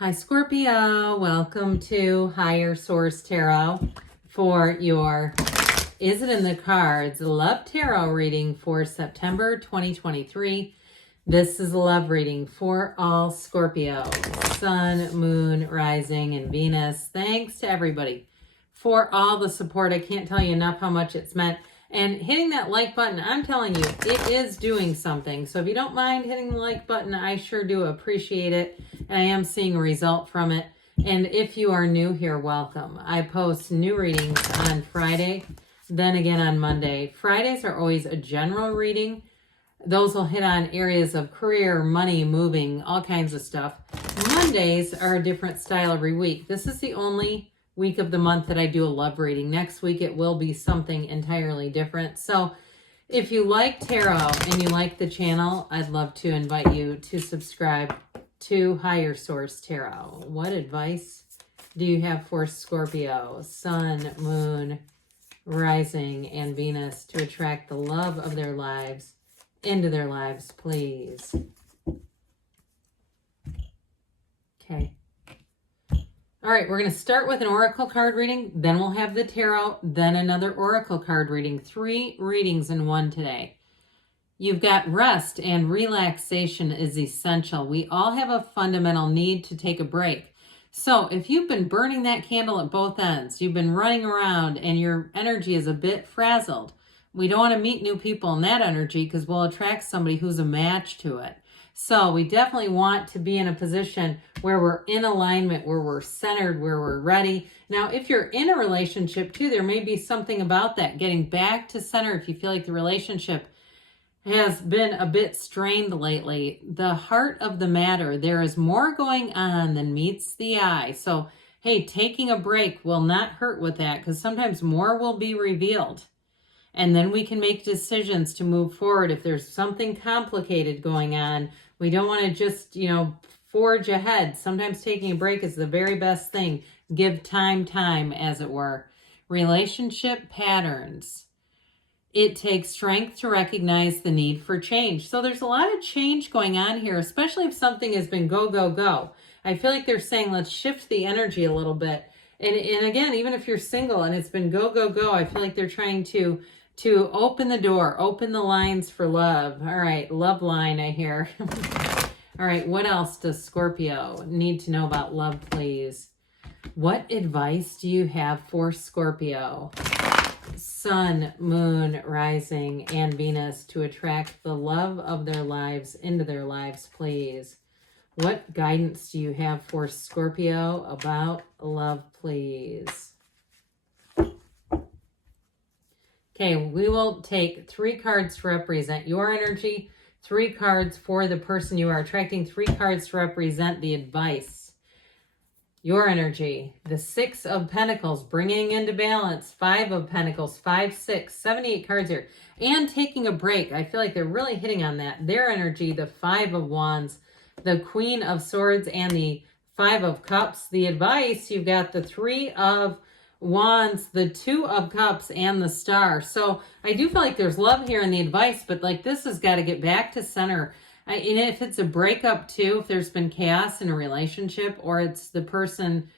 Hi, Scorpio. Welcome to Higher Source Tarot for your Is It in the Cards Love Tarot reading for September 2023. This is a love reading for all Scorpio, Sun, Moon, Rising, and Venus. Thanks to everybody for all the support. I can't tell you enough how much it's meant. And hitting that like button, I'm telling you, it is doing something. So if you don't mind hitting the like button, I sure do appreciate it. And I am seeing a result from it. And if you are new here, welcome. I post new readings on Friday, then again on Monday. Fridays are always a general reading. Those will hit on areas of career, money, moving, all kinds of stuff. Mondays are a different style every week. This is the only week of the month that I do a love reading. Next week it will be something entirely different. So if you like tarot and you like the channel, I'd love to invite you to subscribe to Higher Source Tarot. What advice do you have for Scorpio, Sun, Moon, Rising, and Venus to attract the love of their lives into their lives, please? Okay. All right, we're going to start with an oracle card reading, then we'll have the tarot, then another oracle card reading. 3 readings in one today. You've got rest and relaxation is essential. We all have a fundamental need to take a break. So if you've been burning that candle at both ends, you've been running around and your energy is a bit frazzled, we don't want to meet new people in that energy because we'll attract somebody who's a match to it. So we definitely want to be in a position where we're in alignment, where we're centered, where we're ready. Now, if you're in a relationship too, there may be something about that, getting back to center if you feel like the relationship has been a bit strained lately. The heart of the matter, there is more going on than meets the eye. So, hey, taking a break will not hurt with that because sometimes more will be revealed. And then we can make decisions to move forward. If there's something complicated going on, we don't want to just, forge ahead. Sometimes taking a break is the very best thing. Give time, as it were. Relationship patterns. It takes strength to recognize the need for change. So there's a lot of change going on here, especially if something has been go, go, go. I feel like they're saying, let's shift the energy a little bit. And again, even if you're single and it's been go, go, go, I feel like they're trying to open the door, open the lines for love. All right, love line, I hear. All right, what else does Scorpio need to know about love, please? What advice do you have for Scorpio, Sun, Moon, Rising, and Venus to attract the love of their lives into their lives, please? What guidance do you have for Scorpio about love, please? Okay, we will take 3 cards to represent your energy, 3 cards for the person you are attracting, 3 cards to represent the advice. Your energy, the 6 of Pentacles, bringing into balance, 5 of Pentacles, 5, 6, 78 cards here, and taking a break. I feel like they're really hitting on that. Their energy, the 5 of Wands, the Queen of Swords, and the 5 of Cups. The advice, you've got the 3 of Wands, the 2 of Cups, and the Star. So I do feel like there's love here in the advice, but like this has got to get back to center. And if it's a breakup too, if there's been chaos in a relationship or it's the person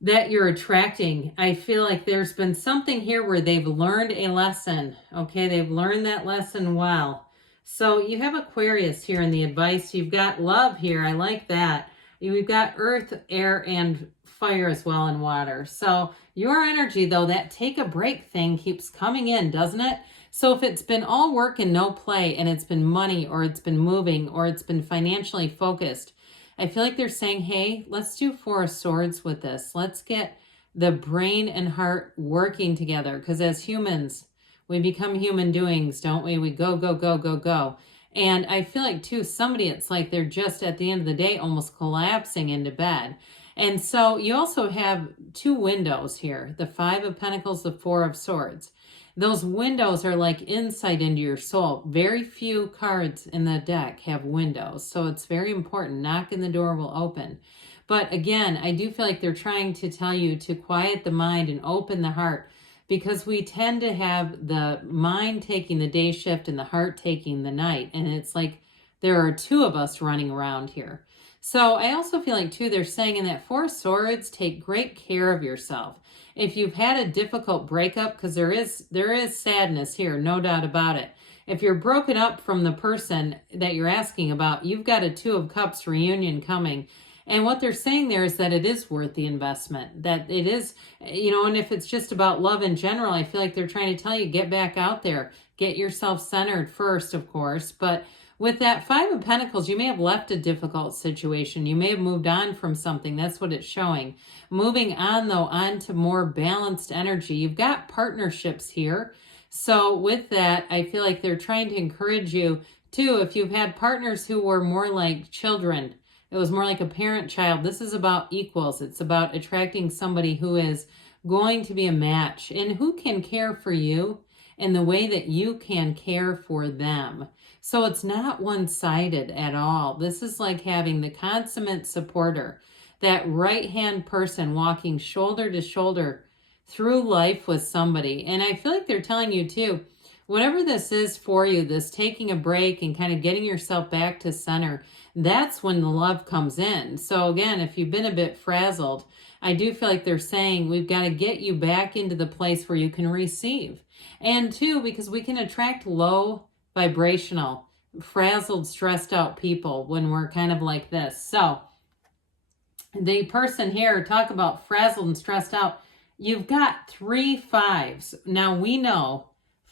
that you're attracting, I feel like there's been something here where they've learned a lesson. Okay, they've learned that lesson well. So you have Aquarius here in the advice. You've got love here. I like that. We've got earth, air, and fire as well, and water. So your energy, though, that take a break thing keeps coming in, doesn't it? So if it's been all work and no play, and it's been money, or it's been moving, or it's been financially focused, I feel like they're saying, hey, let's do 4 of Swords with this. Let's get the brain and heart working together. Because as humans, we become human doings, don't we? We go, go, go, go, go. And I feel like, too, somebody, it's like they're just at the end of the day almost collapsing into bed. And so you also have 2 windows here, the 5 of Pentacles, the 4 of Swords. Those windows are like insight into your soul. Very few cards in the deck have windows, so it's very important. Knock and the door will open. But again, I do feel like they're trying to tell you to quiet the mind and open the heart, because we tend to have the mind taking the day shift and the heart taking the night. And it's like there are 2 of us running around here. So I also feel like too, they're saying in that Four of Swords, take great care of yourself. If you've had a difficult breakup, because there is sadness here, no doubt about it. If you're broken up from the person that you're asking about, you've got a Two of Cups reunion coming. And what they're saying there is that it is worth the investment, that it is, and if it's just about love in general, I feel like they're trying to tell you, get back out there, get yourself centered first, of course. But with that Five of Pentacles, you may have left a difficult situation. You may have moved on from something. That's what it's showing. Moving on, though, on to more balanced energy. You've got partnerships here. So with that, I feel like they're trying to encourage you, too, if you've had partners who were more like children, it was more like a parent-child. This is about equals. It's about attracting somebody who is going to be a match and who can care for you in the way that you can care for them. So it's not one-sided at all. This is like having the consummate supporter, that right-hand person walking shoulder to shoulder through life with somebody. And I feel like they're telling you too, whatever this is for you, this taking a break and kind of getting yourself back to center, that's when the love comes in. So again, if you've been a bit frazzled, I do feel like they're saying we've got to get you back into the place where you can receive. And two, because we can attract low vibrational, frazzled, stressed out people when we're kind of like this. So the person here, talk about frazzled and stressed out. You've got 3 5s. Now we know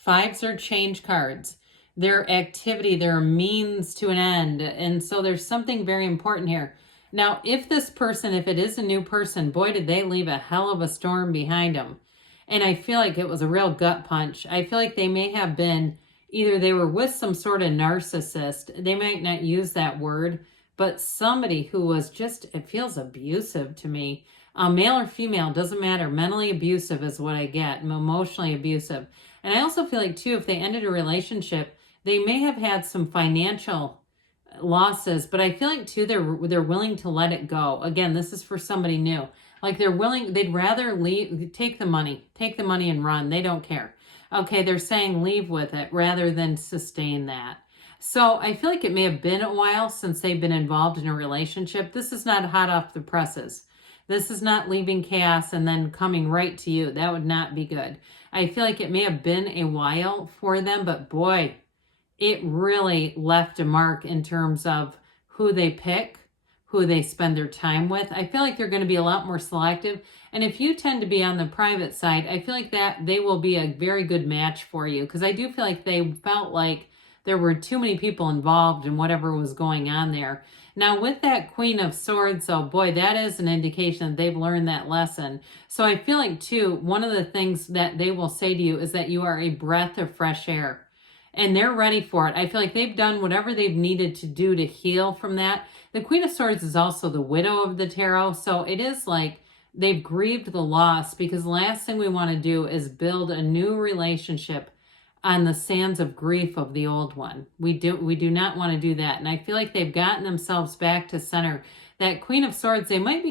5s are change cards. They're activity, they're a means to an end. And so there's something very important here. Now, if this person, if it is a new person, boy, did they leave a hell of a storm behind them. And I feel like it was a real gut punch. I feel like they may have been, either they were with some sort of narcissist. They might not use that word, but somebody who was just, it feels abusive to me. Male or female, doesn't matter. Mentally abusive is what I get. Emotionally abusive. And I also feel like, too, if they ended a relationship, they may have had some financial losses, but I feel like, too, they're willing to let it go. Again, this is for somebody new. Like they'd rather leave, take the money and run. They don't care. Okay, they're saying leave with it rather than sustain that. So I feel like it may have been a while since they've been involved in a relationship. This is not hot off the presses. This is not leaving chaos and then coming right to you. That would not be good. I feel like it may have been a while for them, but boy, it really left a mark in terms of who they pick, who they spend their time with. I feel like they're going to be a lot more selective. And if you tend to be on the private side, I feel like that they will be a very good match for you, because I do feel like they felt like there were too many people involved in whatever was going on there. Now, with that Queen of Swords, oh boy, that is an indication that they've learned that lesson. So I feel like, too, one of the things that they will say to you is that you are a breath of fresh air. And they're ready for it. I feel like they've done whatever they've needed to do to heal from that. The Queen of Swords is also the widow of the tarot. So it is like they've grieved the loss, because the last thing we want to do is build a new relationship on the sands of grief of the old one. We do not want to do that. And I feel like they've gotten themselves back to center. That Queen of Swords, they might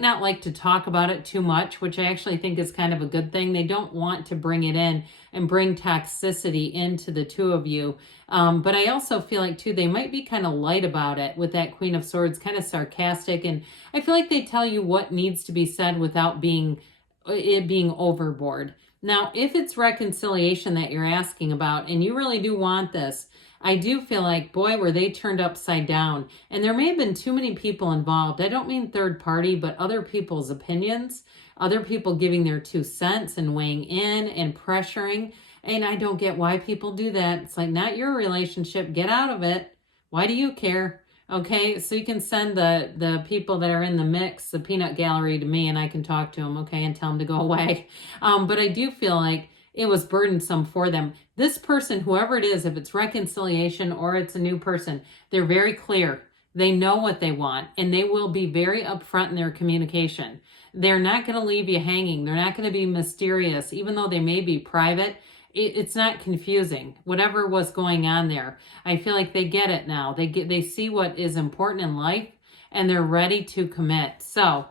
not like to talk about it too much, which I actually think is kind of a good thing. They don't want to bring it in and bring toxicity into the two of you. But I also feel like, too, they might be kind of light about it with that Queen of Swords, kind of sarcastic. And I feel like they tell you what needs to be said without it being overboard. Now, if it's reconciliation that you're asking about, and you really do want this, I do feel like, boy, were they turned upside down. And there may have been too many people involved. I don't mean third party, but other people's opinions, other people giving their 2 cents and weighing in and pressuring. And I don't get why people do that. It's like, not your relationship. Get out of it. Why do you care? Okay, so you can send the people that are in the mix, the peanut gallery, to me, and I can talk to them, okay, and tell them to go away. But I do feel like it was burdensome for them. This person, whoever it is, if it's reconciliation or it's a new person, they're very clear. They know what they want, and they will be very upfront in their communication. They're not going to leave you hanging. They're not going to be mysterious, even though they may be private. It's not confusing. Whatever was going on there, I feel like they get it now. They see what is important in life, and they're ready to commit. So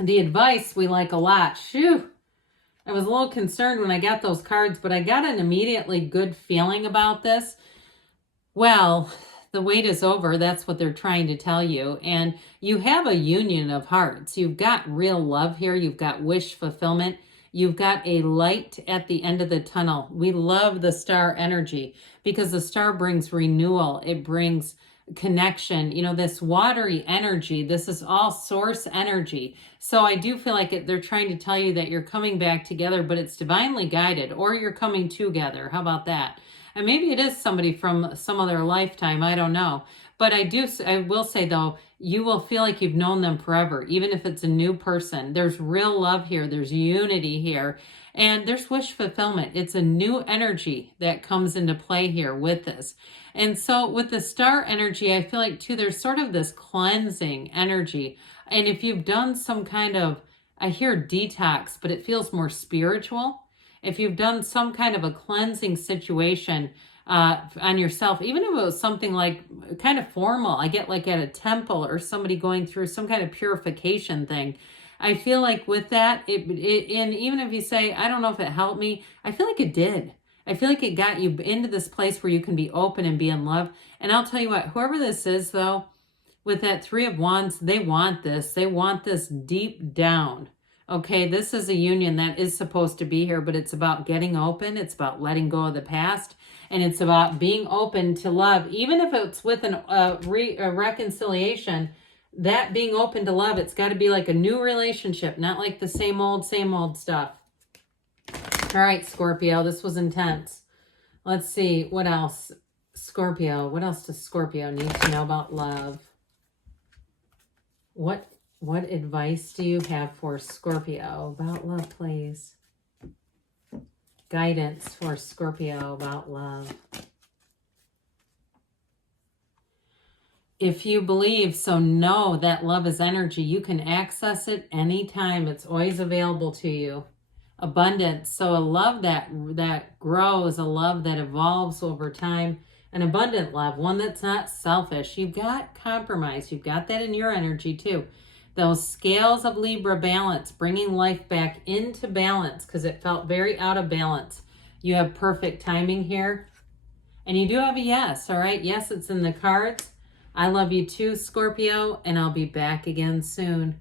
the advice we like a lot. Shoo! I was a little concerned when I got those cards, but I got an immediately good feeling about this. Well, The wait is over. That's what they're trying to tell you. And you have a union of hearts. You've got real love here. You've got wish fulfillment. You've got a light at the end of the tunnel. We love the star energy because the star brings renewal. It brings connection. You know, this watery energy, this is all source energy. So I do feel like they're trying to tell you that you're coming back together, but it's divinely guided, or you're coming together. How about that? And maybe it is somebody from some other lifetime. I don't know. But I will say though, you will feel like you've known them forever, even if it's a new person. There's real love here. There's unity here. And there's wish fulfillment. It's a new energy that comes into play here with this. And so with the star energy, I feel like too, there's sort of this cleansing energy. And if you've done some kind of, I hear detox, but it feels more spiritual. If you've done some kind of a cleansing situation on yourself, even if it was something like kind of formal, I get like at a temple or somebody going through some kind of purification thing. I feel like with that, and even if you say, I don't know if it helped me, I feel like it did. I feel like it got you into this place where you can be open and be in love. And I'll tell you what, whoever this is though, with that 3 of Wands, they want this. They want this deep down. Okay, this is a union that is supposed to be here, but it's about getting open. It's about letting go of the past. And it's about being open to love. Even if it's with a reconciliation, that being open to love, it's got to be like a new relationship, not like the same old stuff. All right, Scorpio, this was intense. Let's see, what else? Scorpio, what else does Scorpio need to know about love? What advice do you have for Scorpio about love, please? Guidance for Scorpio about love. If you believe, so know that love is energy. You can access it anytime. It's always available to you. Abundance. So a love that grows, a love that evolves over time. An abundant love, one that's not selfish. You've got compromise. You've got that in your energy too. Those scales of Libra balance, bringing life back into balance because it felt very out of balance. You have perfect timing here. And you do have a yes, all right? Yes, it's in the cards. I love you too, Scorpio, and I'll be back again soon.